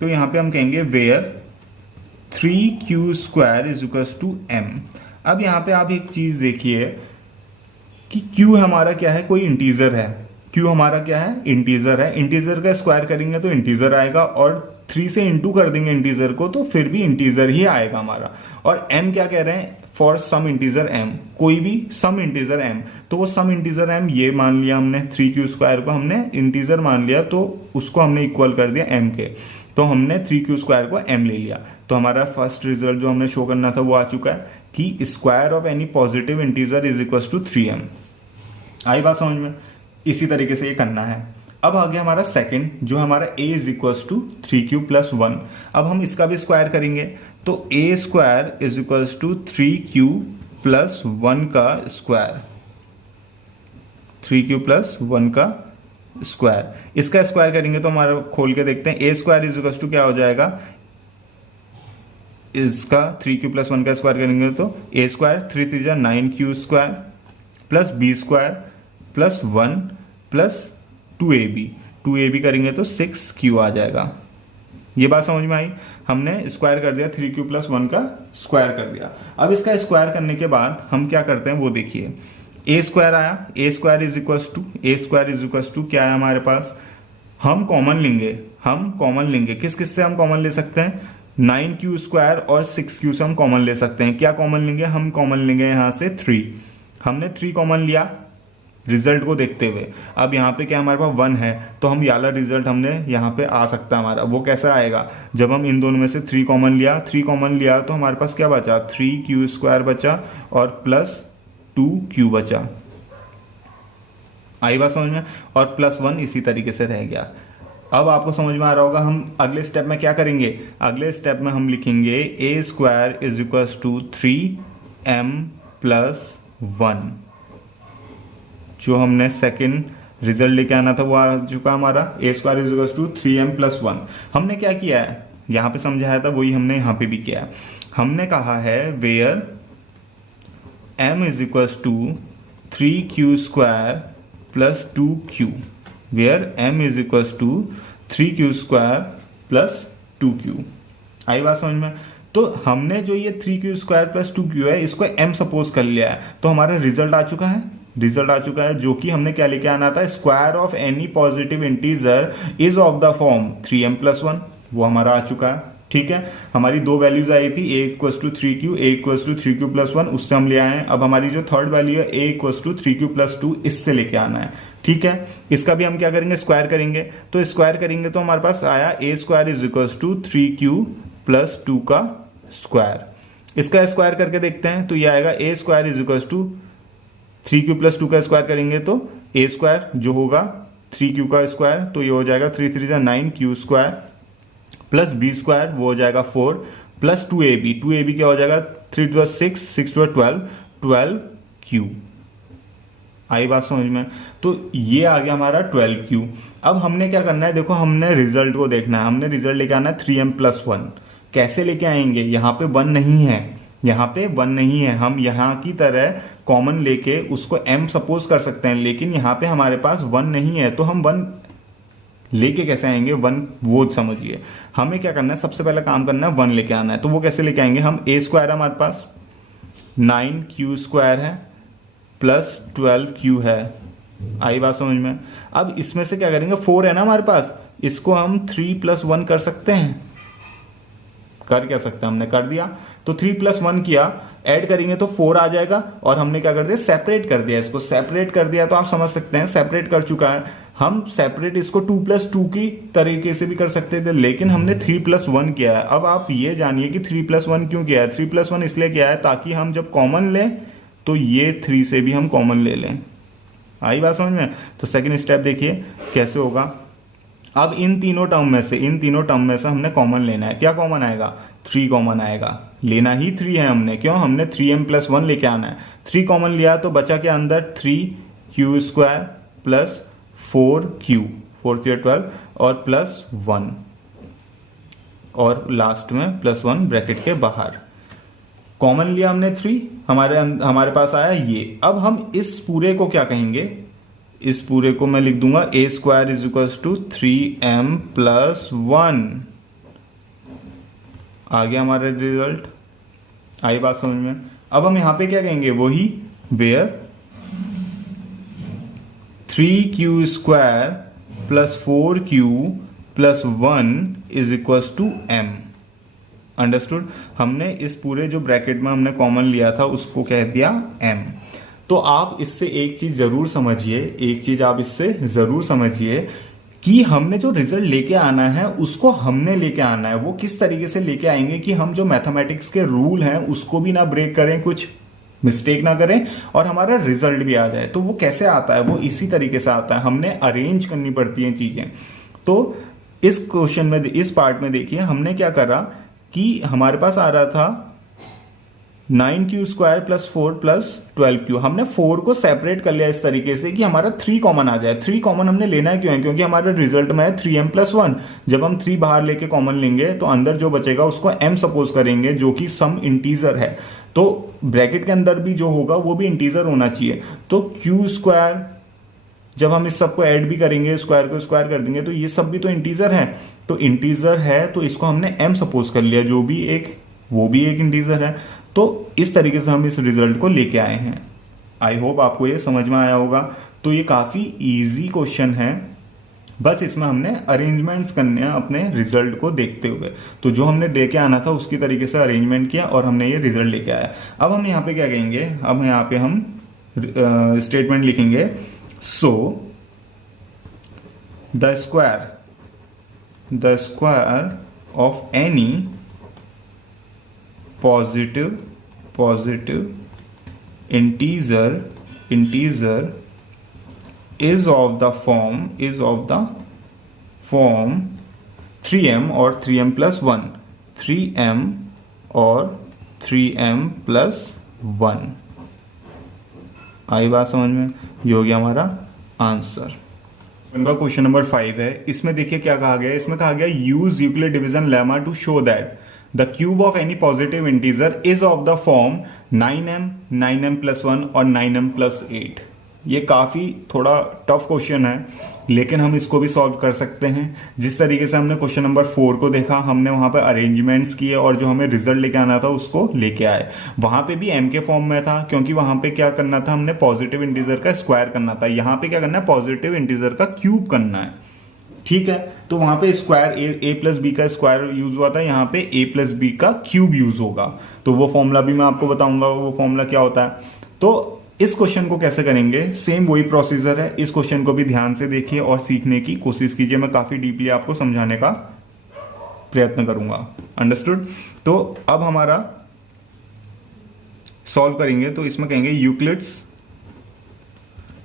तो यहां पे हम कहेंगे where 3q square is equals to m। अब यहां पे आप एक चीज देखिए कि q हमारा क्या है, कोई इंटीजर है। q हमारा क्या है, इंटीजर है। इंटीजर का स्क्वायर करेंगे तो इंटीजर आएगा, और 3 से इंटू कर देंगे इंटीजर को तो फिर भी इंटीजर ही आएगा हमारा। और m क्या कह रहे हैं, फॉर सम इंटीजर m, कोई भी सम इंटीजर m। तो वो सम इंटीजर m ये मान लिया हमने, 3q स्क्वायर को हमने इंटीजर मान लिया तो उसको हमने इक्वल कर दिया m के। तो हमने 3q स्क्वायर को m ले लिया। तो हमारा फर्स्ट रिजल्ट जो हमने शो करना था वो आ चुका है कि square of any positive integer is equal to 3m। आई बात समझ में? इसी तरीके से ये करना है। अब आ गया हमारा सेकंड, जो हमारा a is equal to 3q+1। अब हम इसका भी स्क्वायर करेंगे तो a square is equal to 3q+1 का स्क्वायर, 3q+1 का स्क्वायर। इसका स्क्वायर करेंगे तो हमारा खोल के देखते हैं, a square is equal to क्या हो जाएगा, इसका 3q+1 का स्क्वायर करेंगे तो a square 3 3 9q square plus b square plus 1 plus 2ab करेंगे तो 6q आ जाएगा। ये बात समझ में आई? हमने स्क्वायर कर दिया, 3q+1 का स्क्वायर कर दिया। अब इसका स्क्वायर करने के बाद हम क्या करते हैं वो देखिए, a स्क्वायर आया, a square is equal to क्या है हमारे पास, हम कॉमन लेंगे, किस किस से हम कॉमन ले सकते हैं, 9q स्क्वायर और 6q से हम कॉमन ले सकते हैं। क्या कॉमन लेंगे, हम कॉमन लेंगे यहां से 3। हमने 3 कॉमन लिया रिजल्ट को देखते हुए। अब यहाँ पे क्या हमारे पास 1 है तो हम ये वाला रिजल्ट हमने यहाँ पे आ सकता है हमारा। वो कैसा आएगा, जब हम इन दोनों में से 3 कॉमन लिया तो हमारे पास क्या बचा, 3q स्क्वायर बचा और प्लस 2q बचा। आई बात समझ में? और +1 इसी तरीके से रह गया। अब आपको समझ में आ रहा होगा हम अगले स्टेप में क्या करेंगे। अगले स्टेप में हम लिखेंगे a square is equal to 3m+1। जो हमने सेकंड रिजल्ट लेके आना था वो आ चुका हमारा, a square is equal to 3m+1। हमने क्या किया है, यहाँ पे समझाया था वही हमने यहाँ पे भी किया है। हमने कहा है where m is equal to 3q square plus 2q, where m is equal to 3q square plus 2q। आई बात समझ में? तो हमने जो ये 3q स्क्वायर प्लस 2q है इसको m सपोज कर लिया है, तो हमारा रिजल्ट आ चुका है जो कि हमने क्या लेके आना था, square of any positive integer is of the form 3m+1। वो हमारा आ चुका है। ठीक है, हमारी 2 वैल्यूज आई थी, a equal to 3q, a equal to 3q+1, उससे हम ले आए हैं। अब हमारी जो थर्ड वैल्यू है a इक्वल टू 3q+2, इससे लेके आना है। ठीक है, इसका भी हम क्या करेंगे, स्क्वायर करेंगे। तो स्क्वायर करेंगे तो हमारे पास आया a square is equal to 3q plus 2 का स्क्वायर। इसका स्क्वायर करके देखते हैं तो ये आएगा A square is equal to 3q plus 2 का स्क्वायर करेंगे तो ए स्क्वायर जो होगा 3q का स्क्वायर, तो ये हो जाएगा 3 3 9 q square plus B square वो हो जाएगा 4 प्लस 2ab, 2ab क्या हो जाएगा 3 2 6 6 2 12 12q। आई बात समझ में? तो ये आ गया हमारा 12q। अब हमने क्या करना है, देखो हमने रिजल्ट को देखना है, हमने रिजल्ट लेके आना है 3m प्लस 1। कैसे लेके आएंगे, यहाँ पे 1 नहीं है, यहाँ पे 1 नहीं है, हम यहाँ की तरह कॉमन लेके उसको m सपोज कर सकते हैं, लेकिन यहाँ पे हमारे पास 1 नहीं है तो हम 1 लेके कैसे आएंगे, 1 वो समझिए। हमें क्या करना है, सबसे पहला काम करना है 1 लेके आना है। तो वो कैसे लेके आएंगे, हम a स्क्वायर हमारे पास 9q स्क्वायर है प्लस 12q है। आई बात समझ में? अब इसमें से क्या करेंगे, 4 है ना हमारे पास, इसको हम 3 प्लस 1 कर सकते हैं, कर क्या सकते हैं, हमने कर दिया। तो 3 प्लस 1 किया, ऐड करेंगे तो 4 आ जाएगा, और हमने क्या कर दिया, सेपरेट कर दिया, इसको सेपरेट कर दिया। तो आप समझ सकते हैं सेपरेट कर चुका है। हम सेपरेट इसको 2 प्लस 2 की तरीके से भी कर सकते थे, लेकिन हमने 3 प्लस 1 किया है। अब आप ये जानिए कि 3 प्लस 1 क्यों किया है। 3 प्लस 1 इसलिए किया है ताकि हम जब कॉमन लें तो ये 3 से भी हम कॉमन ले लें। आई बात समझ में? तो सेकंड स्टेप देखिए कैसे होगा। अब इन तीनों टर्म में से हमने कॉमन लेना है। क्या कॉमन आएगा, 3 कॉमन आएगा। लेना ही 3 है हमने, क्यों, हमने 3m प्लस 1 लेके आना है। 3 कॉमन लिया तो बचा के अंदर 3q स्क्वायर प्लस 4q, 4 3 12 और प्लस 1, और लास्ट में प्लस 1 ब्रैकेट के बाहर। कॉमन लिया हमने 3, हमारे पास आया ये। अब हम इस पूरे को क्या कहेंगे, इस पूरे को मैं लिख दूंगा A square is equal to 3m plus 1। आ गया हमारा रिजल्ट। आई बात समझ में? अब हम यहां पे क्या कहेंगे, वही where 3q square plus 4q plus 1 is equal to m। Understood? हमने इस पूरे जो ब्रैकेट में हमने कॉमन लिया था उसको कह दिया m। तो आप इससे एक चीज जरूर समझिए, कि हमने जो रिजल्ट लेके आना है उसको हमने लेके आना है। वो किस तरीके से लेके आएंगे कि हम जो मैथमेटिक्स के रूल हैं उसको भी ना ब्रेक करें, कुछ मिस्टेक ना करें, और हमारा रिजल्ट भी आ जाए। तो वो कैसे आता है, वो इसी तरीके से आता है, हमने अरेंज करनी पड़ती हैं चीजें। तो इस क्वेश्चन में, इस पार्ट में देखिए हमने क्या करा कि हमारे पास आ रहा था 9q square plus 4 plus 12q। हमने 4 को सेपरेट कर लिया इस तरीके से कि हमारा 3 कॉमन आ जाए। 3 कॉमन हमने लेना है क्यों है, क्योंकि हमारे रिजल्ट में है 3m प्लस 1। जब हम 3 बाहर लेके कॉमन लेंगे तो अंदर जो बचेगा उसको m सपोज करेंगे, जो कि सम इंटीजर है। तो ब्रैकेट के अंदर भी जो होगा वो भी इंटीजर होना चाहिए। तो q स्क्वायर जब हम इस सबको ऐड भी करेंगे, स्क्वायर को स्क्वायर कर देंगे, तो ये सब भी तो इंटीजर है। तो इंटीजर है तो इसको हमने m सपोज कर लिया, जो भी वो भी एक इंटीजर है। तो इस तरीके से हम इस रिजल्ट को लेके आए हैं। आई होप आपको ये समझ में आया होगा। तो ये काफी इजी क्वेश्चन है, बस इसमें हमने अरेंजमेंट्स करने हैं अपने रिजल्ट को देखते हुए। तो जो हमने लेके आना था उसकी तरीके से अरेंजमेंट किया और हमने ये रिजल्ट लेके आया। अब हम यहाँ पे क्या कहेंगे, अब यहाँ पे हम स्टेटमेंट लिखेंगे, so the square of any positive integer is of the form 3m or 3m plus 1, 3m और 3m plus 1। आई बात समझ में? ये हो गया हमारा आंसर। इनका क्वेश्चन नंबर 5 है। इसमें देखिए क्या कहा गया है, इसमें कहा गया use Euclid division lemma to show that the cube of any positive integer is of the form 9m, 9m plus 1 और 9m plus 8। ये काफी थोड़ा टफ क्वेश्चन है, लेकिन हम इसको भी सॉल्व कर सकते हैं। जिस तरीके से हमने क्वेश्चन नंबर 4 को देखा, हमने वहां पे अरेंजमेंट्स किए और जो हमें रिजल्ट लेके आना था उसको लेके आए। वहां पे भी m के फॉर्म में था, क्योंकि वहां पे क्या करना था, हमने पॉजिटिव इंटीजर का स्क्वायर करना था। यहाँ पे क्या करना है, पॉजिटिव इंटीजर का क्यूब करना है। ठीक है, तो वहां पे स्क्वायर a प्लस बी का स्क्वायर यूज हुआ था, यहाँ पे a प्लस बी का क्यूब यूज होगा। तो वो फॉर्मूला भी मैं आपको बताऊंगा, वो फॉर्मूला क्या होता है। तो इस क्वेश्चन को कैसे करेंगे, सेम वही प्रोसीजर है। इस क्वेश्चन को भी ध्यान से देखिए और सीखने की कोशिश कीजिए। मैं काफी डीपली आपको समझाने का प्रयत्न करूंगा। अंडरस्टूड। तो अब हमारा सॉल्व करेंगे तो इसमें कहेंगे यूक्लिड्स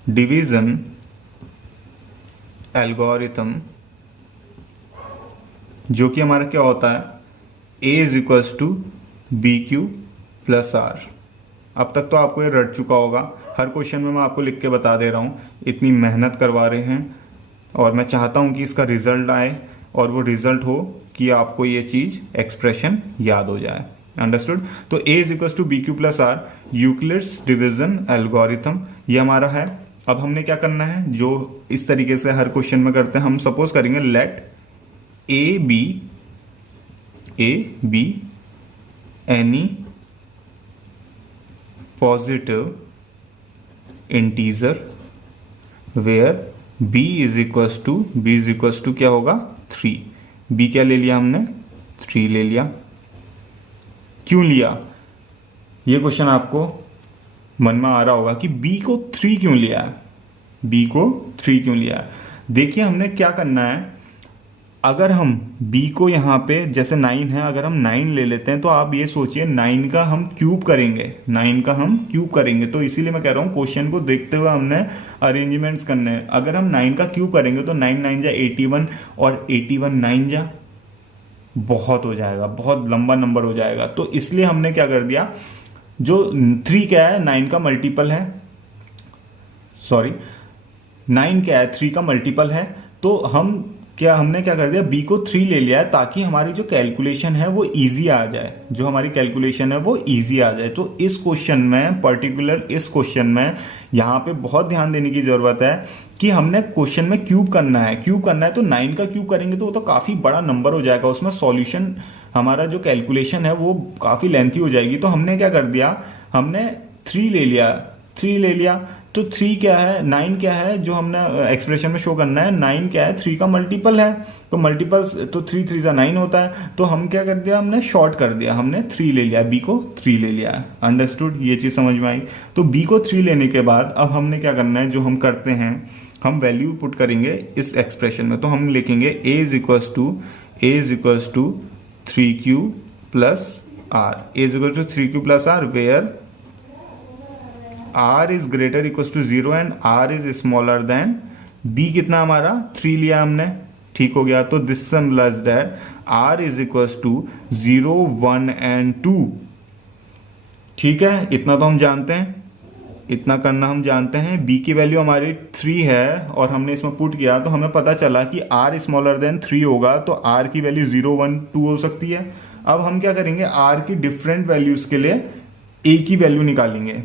डिवीजन एल्गोरिथम, जो कि हमारा क्या होता है, a is equals to B Q plus R. अब तक तो आपको ये रट चुका होगा, हर क्वेश्चन में मैं आपको लिख के बता दे रहा हूँ, इतनी मेहनत करवा रहे हैं और मैं चाहता हूँ कि इसका रिजल्ट आए और वो रिजल्ट हो कि आपको ये चीज एक्सप्रेशन याद हो जाए। अंडरस्टूड। तो a is equals to B Q plus R, Euclid's division algorithm ये हमारा है। अब हमने क्या करना है, जो इस तरीके से हर क्वेश्चन में करते हैं, हम सपोज करेंगे let A B any positive integer where b is equals to क्या होगा 3। b क्या ले लिया हमने, 3 ले लिया। क्यों लिया, ये क्वेश्चन आपको मन में आ रहा होगा कि b को 3 क्यों लिया है, b को 3 क्यों लिया है। देखिए हमने क्या करना है, अगर हम b को यहाँ पे जैसे 9 है, अगर हम 9 ले लेते हैं तो आप ये सोचिए 9 का हम क्यूब करेंगे, 9 का हम क्यूब करेंगे। तो इसीलिए मैं कह रहा हूँ क्वेश्चन को देखते हुए हमने अरेंजमेंट्स करने हैं। अगर हम 9 का क्यूब करेंगे तो 9 9 जा 81 और 81 9 जा बहुत हो जाएगा, बहुत लंबा नंबर हो जाएगा। तो इसलिए हमने क्या कर दिया, जो 3 क्या है 9 का मल्टीपल है, सॉरी 9 क्या है 3 का मल्टीपल है। तो हमने क्या कर दिया, b को 3 ले लिया है ताकि हमारी जो कैलकुलेशन है वो इजी आ जाए, जो हमारी कैलकुलेशन है वो इजी आ जाए। तो इस क्वेश्चन में पर्टिकुलर, इस क्वेश्चन में यहाँ पे बहुत ध्यान देने की जरूरत है कि हमने क्वेश्चन में क्यूब करना है। तो 9 का क्यूब करेंगे तो वो तो काफी बड़ा नंबर हो जाएगा, उसमें सॉल्यूशन हमारा जो कैलकुलेशन है वो काफी लेंथी हो जाएगी। तो हमने क्या कर दिया, हमने 3 ले लिया। तो 3 क्या है, 9 क्या है जो हमने एक्सप्रेशन में शो करना है, 9 क्या है 3 का मल्टीपल है। तो मल्टीपल तो 3 3 9 होता है। तो हम क्या कर दिया, हमने शॉर्ट कर दिया, हमने 3 ले लिया, b को 3 ले लिया। अंडरस्टूड, ये चीज समझ में आई। तो b को 3 लेने के बाद अब हमने क्या करना है, जो हम करते हैं हम वैल्यू पुट करेंगे इस एक्सप्रेशन में। तो हम लिखेंगे a is equals to 3q plus r, a is equals to 3q plus r where r is greater equal to 0 and r is smaller than b। कितना हमारा 3 लिया हमने, ठीक हो गया। तो this symbolise that r is equal to 0 1 and 2। ठीक है, इतना तो हम जानते हैं, इतना करना हम जानते हैं। b की वैल्यू हमारी 3 है और हमने इसमें पुट किया तो हमें पता चला कि r स्मॉलर देन 3 होगा, तो r की वैल्यू 0 1 2 हो सकती है। अब हम क्या करेंगे, r की डिफरेंट वैल्यूज के लिए a की वैल्यू निकालेंगे,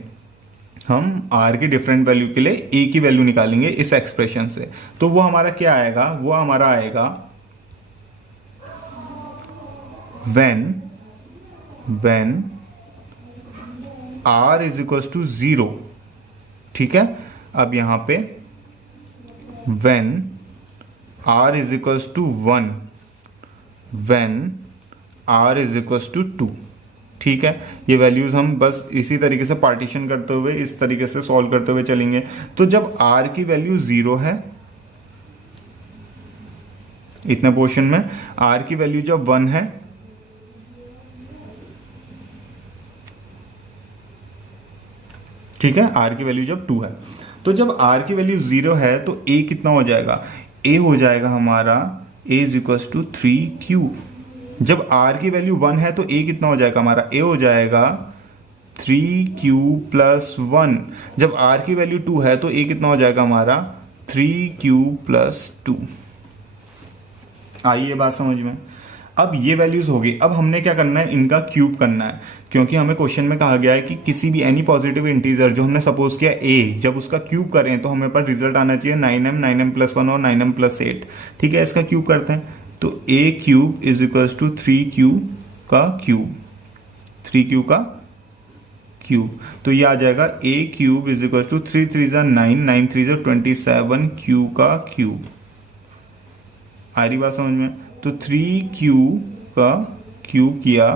हम r की डिफरेंट वैल्यू के लिए a की वैल्यू निकालेंगे इस एक्सप्रेशन से। तो वो हमारा क्या आएगा, वो हमारा आएगा when r is equal to 0। ठीक है, अब यहां पे when r is equal to 1, when r is equal to 2। ठीक है, ये वैल्यूज हम बस इसी तरीके से पार्टीशन करते हुए, इस तरीके से सॉल्व करते हुए चलेंगे। तो जब r की वैल्यू 0 है, इतने पोर्शन में r की वैल्यू जब 1 है, ठीक है, r की वैल्यू जब 2 है, तो जब r की वैल्यू 0 है तो a कितना हो जाएगा, a हो जाएगा हमारा a is equal to 3q। जब r की वैल्यू 1 है तो a कितना हो जाएगा हमारा, a हो जाएगा 3q प्लस 1। जब r की वैल्यू 2 है तो a कितना हो जाएगा हमारा 3q प्लस 2। आई ये बात समझ में। अब ये वैल्यूज हो गई, अब हमने क्या करना है, इनका क्यूब करना है, क्योंकि हमें क्वेश्चन में कहा गया है कि किसी भी एनी पॉजिटिव इंटीजर जो हमने सपोज किया a, जब उसका क्यूब करें तो हमें पर रिजल्ट आना चाहिए 9m 9m प्लस 1 और 9m प्लस 8। ठीक है, इसका क्यूब करते हैं। तो a cube is equal to 3q का क्यूब, 3q का क्यूब। तो ये आ जाएगा a cube is equal to 3 3 9 9 3 27 q का क्यूब। आ रही बात समझ में। तो 3q का क्यूब किया,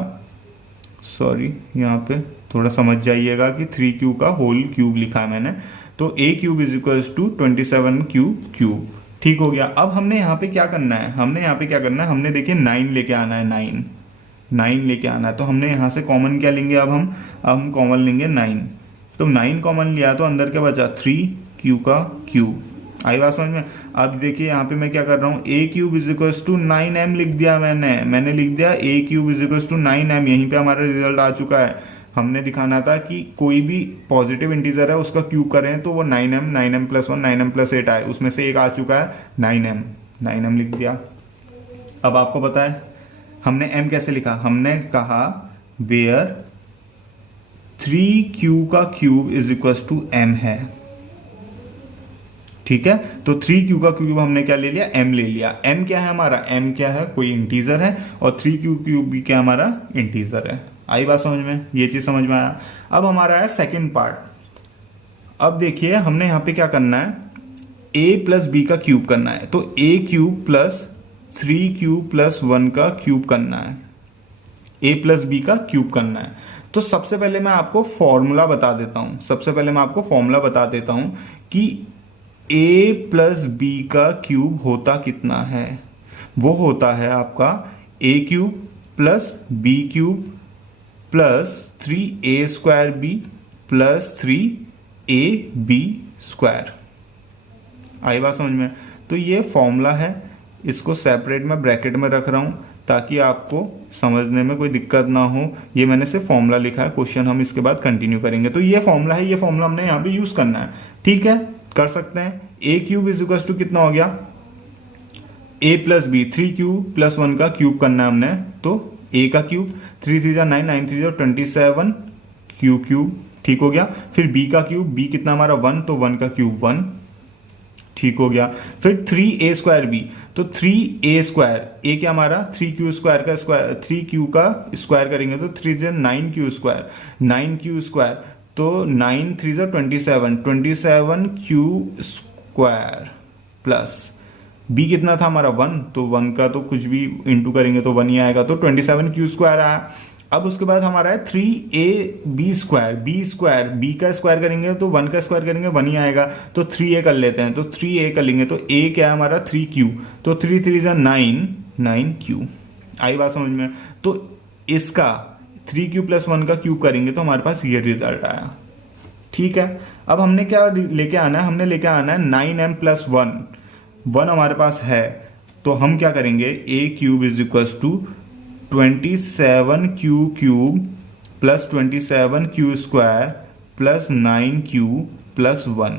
सॉरी यहाँ पे थोड़ा समझ जाइएगा कि 3q का होल क्यूब लिखा है मैंने। तो a cube is equal to 27q cube. ठीक हो गया। अब हमने यहाँ पे क्या करना है, हमने देखिए 9 लेके आना है, 9 लेके आना है। तो हमने यहाँ से कॉमन क्या लेंगे, अब हम कॉमन लेंगे 9। तो 9 कॉमन लिया तो अंदर क्या बचा, 3q का क्यूब। आई बात समझ में। अब देखिए यहाँ पे मैं क्या कर रहा हूँ, a cube is equal to 9m लिख दिया मैंने लिख दिया a cube is equal to 9m। यहीं पे हमारा रिजल्ट आ चुका है। हमने दिखाना था कि कोई भी पॉजिटिव इंटीजर है उसका क्यूब करें तो वो 9m प्लस 1 9m प्लस 8 आए, उसमें से एक आ चुका है 9m लिख दिया। अब आपको पता है हमने m कैसे लिखा, हमने कहा वेयर 3q का cube is equal to m है। ठीक है, तो 3q का क्यूब हमने क्या ले लिया, m ले लिया। m क्या है हमारा, m क्या है, कोई इंटीजर है, और 3q क्यूब भी क्या हमारा इंटीजर है। आई बात समझ में, ये चीज समझ में आया। अब हमारा है सेकंड पार्ट। अब देखिए हमने यहां पे क्या करना है, a प्लस बी का क्यूब करना है। तो a cube plus 3q plus 1 का क्यूब करना है, a प्लस बी का क्यूब करना है। तो सबसे पहले मैं आपको फॉर्मूला बता देता हूं कि a प्लस बी का क्यूब होता कितना है। वो होता है आपका a cube plus B cube plus 3a square B plus 3ab square. आई बात समझ में। तो ये फॉर्मूला है, इसको सेपरेट में ब्रैकेट में रख रहा हूं ताकि आपको समझने में कोई दिक्कत ना हो। ये मैंने सिर्फ फॉर्मूला लिखा है, क्वेश्चन हम इसके बाद कंटिन्यू करेंगे। तो ये फॉर्मूला है, ये फॉर्मूला हमने यहाँ पे यूज करना है। ठीक है, कर सकते हैं। a cube is equal to कितना हो गया, a plus B 3q plus 1 का क्यूब करना है हमने। तो a का क्यूब 3 3 जा 9 9 3 जा 27 क्यूब। ठीक हो गया। फिर b का क्यूब, b कितना हमारा 1, तो 1 का क्यूब 1। ठीक हो गया। फिर 3a स्क्वायर b, तो 3a स्क्वायर, a क्या हमारा 3q स्क्वायर का स्क्वायर, 3q का स्क्वायर करेंगे तो 3 जा 9q स्क्वायर, 9q स्क्वायर, तो 9 3 जा 27q स्क्वायर प्लस b कितना था हमारा 1, तो 1 का तो कुछ भी इंटू करेंगे तो 1 ही आएगा, तो 27q स्क्वायर आया। अब उसके बाद हमारा है 3ab स्क्वायर, b का स्क्वायर करेंगे तो 1 का स्क्वायर करेंगे 1 ही आएगा, तो 3a कर लेते हैं। तो 3a कर लेंगे तो a क्या है हमारा 3q, तो 3 3 जा 9q। आई बात समझ में। तो इसका 3q प्लस 1 का क्यूब करेंगे तो हमारे पास ये रिजल्ट आया। ठीक है, अब हमने क्या लेके आना है, हमने लेके आना है 9m प्लस 1 हमारे पास है। तो हम क्या करेंगे, a cube is equal to 27q cube plus 27q square plus 9q plus 1।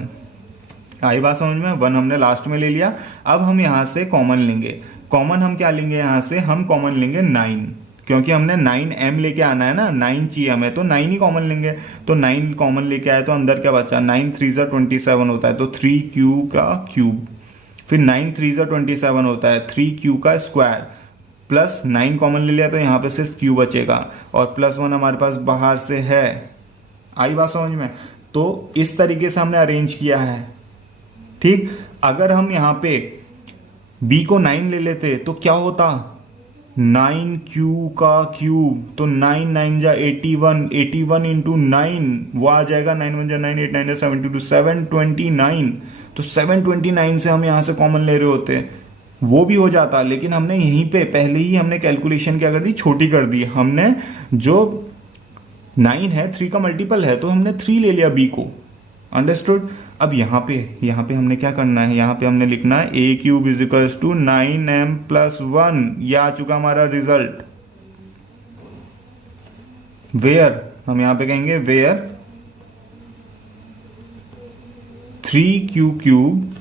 आई बात समझ में। 1 हमने लास्ट में ले लिया। अब हम यहां से कॉमन लेंगे। कॉमन हम क्या लेंगे, यहां से हम कॉमन लेंगे 9, क्योंकि हमने 9m लेके आना है ना, 9 चाहिए हमें, तो 9 ही कॉमन लेंगे। तो 9 कॉमन लेके आए तो अंदर क्या बचा, 9 3 जा 27 होता है, तो 3q का क्यूब। फिर 9 3 जा 27 होता है, 3q का स्क्वायर प्लस 9 कॉमन ले लिया तो यहाँ पे सिर्फ q बचेगा, और प्लस 1 हमारे पास बाहर से है। आई बात समझ में। तो इस तरीके से हमने अरेंज किया है। ठीक, अगर हम यहाँ पे b को 9 ले लेते तो क्या होता, 9q का क्यूब, तो 9 9 जा 81 इंटू 9 वो आ जाएगा, 9 1 जा 9 8 9 जा 72 729। तो 729 से हम यहाँ से कॉमन ले रहे होते, वो भी हो जाता, लेकिन हमने यहीं पे पहले ही हमने कैलकुलेशन क्या कर दी, छोटी कर दी। हमने जो 9 है 3 का मल्टीपल है, तो हमने 3 ले लिया b को। अंडरस्टूड। अब यहाँ पे हमने क्या करना है, यहाँ पे हमने लिखना है a cube is equal to 9m plus 1। ये आ चुका हमारा रिजल्ट। वेयर, हम यहाँ पे कहेंगे where 3q cube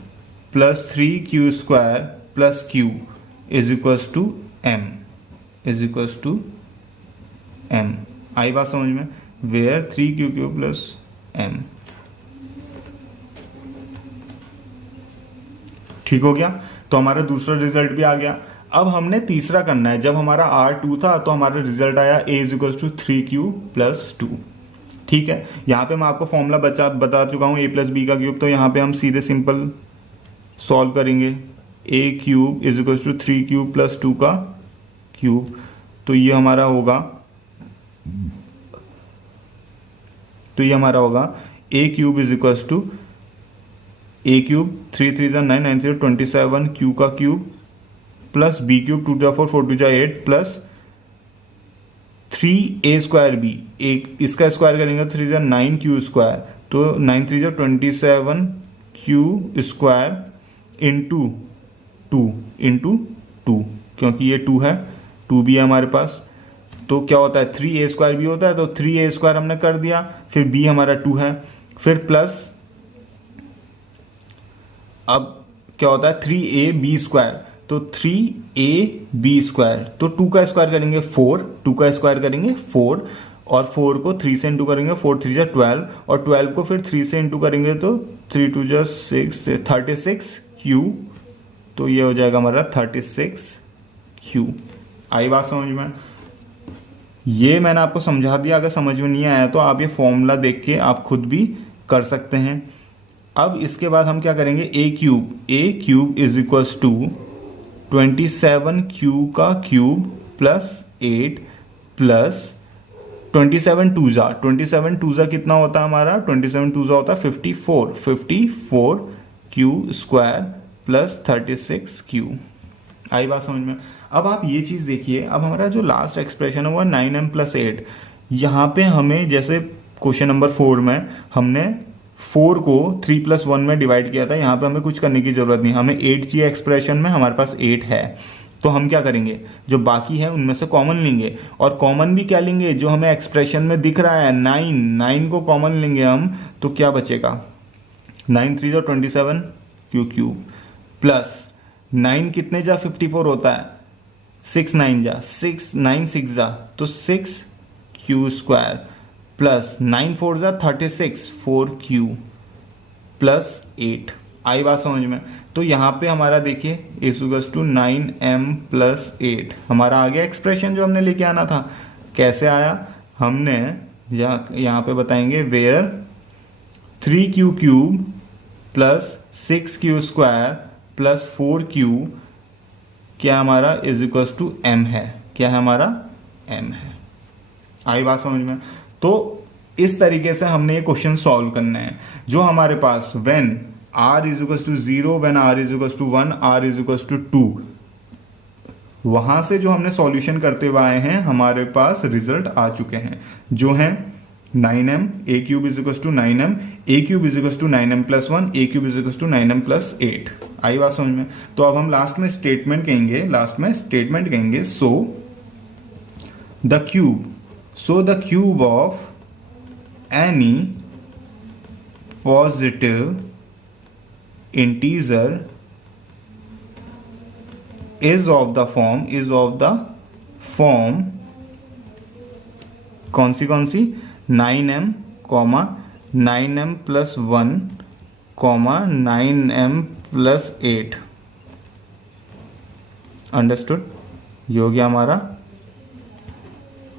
plus 3q square plus q is equals to m। आई बात समझ में। Where 3q cube plus m। ठीक हो गया। तो हमारा दूसरा रिजल्ट भी आ गया। अब हमने तीसरा करना है। जब हमारा R2 था तो हमारा रिजल्ट आया a is equals to 3q plus 2। ठीक है, यहाँ पे मैं आपको फॉर्मूला बता चुका हूँ a प्लस बी का क्यूब, तो यहाँ पे हम सीधे सिंपल सॉल्व करेंगे। a cube is equal to 3q plus 2 का क्यूब, तो ये हमारा होगा a cube is equal to A cube, 3 3 9 9 0 27 Q का cube plus B cube 2 4 4 2 8 plus 3a square B, एक इसका स्क्वायर करेंगे तो 3 9 क्यू स्क्वायर, तो 9 3 27 क्यू स्क्वायर इंटू 2 क्योंकि ये 2 है, 2 भी है हमारे पास, तो क्या होता है 3a स्क्वायर भी होता है, तो 3a स्क्वायर हमने कर दिया, फिर b हमारा 2 है, फिर प्लस अब क्या होता है 3ab स्क्वायर, तो 3ab स्क्वायर, तो 2 का स्क्वायर करेंगे 4, 2 का स्क्वायर करेंगे 4 और 4 को 3 से इंटू करेंगे, 4 3 जा 12 और 12 को फिर 3 से इंटू करेंगे तो 3 2 जा 6 36 क्यू, तो ये हो जाएगा हमारा 36 क्यू। आई बात समझ में? ये मैंने आपको समझा दिया, अगर समझ में नहीं आया तो आप ये फॉर्मूला देख के आप खुद भी कर सकते हैं। अब इसके बाद हम क्या करेंगे, A cube is equals to 27 Q का क्यूब प्लस 8 प्लस 27 टू जा कितना होता है हमारा, 27 टू जा होता है 54 क्यू स्क्वायर प्लस 36 क्यू। आई बात समझ में? अब आप ये चीज देखिए, अब हमारा जो लास्ट एक्सप्रेशन है वो 9m प्लस 8, यहाँ पे हमें जैसे क्वेश्चन नंबर 4 में हमने 4 को 3 + 1 में डिवाइड किया था, यहाँ पे हमें कुछ करने की जरूरत नहीं, हमें 8 चाहिए एक्सप्रेशन में, हमारे पास 8 है, तो हम क्या करेंगे, जो बाकी है उनमें से कॉमन लेंगे, और कॉमन भी क्या लेंगे, जो हमें एक्सप्रेशन में दिख रहा है 9 को कॉमन लेंगे हम, तो क्या बचेगा 9 3 जा 27 क्यू क्यूब प्लस 9 कितने जा 54 होता है, 6 9 जा 6 9 6 जा तो 6 क्यू स्क्वायर प्लस 9 4 जा 36 4 क्यू प्लस 8। आई बात समझ में? तो यहाँ पे हमारा देखिए इक्वल्स टू 9m प्लस 8 हमारा आ गया एक्सप्रेशन जो हमने लेके आना था। कैसे आया, हमने यहाँ पे बताएंगे where 3q cube plus 6q square plus 4q क्या हमारा इज इक्वल्स टू m है, क्या है हमारा m है। आई बात समझ में? तो इस तरीके से हमने ये क्वेश्चन सॉल्व करना है, जो हमारे पास when r is equals to 0, when r is equals to 1, r is equals to 2, वहां से जो हमने सॉल्यूशन करते हुए आए हैं हमारे पास रिजल्ट आ चुके हैं, जो है 9m, a cube is equals to 9m, a cube is equals to 9m plus 1, a cube is equals to 9m plus 8। आई बात समझ में? तो अब हम लास्ट में स्टेटमेंट कहेंगे, so the cube of any positive integer is of the form कौन सी 9m, 9m plus 1, 9m plus 8। Understood? ये हो गया हमारा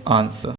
आंसर।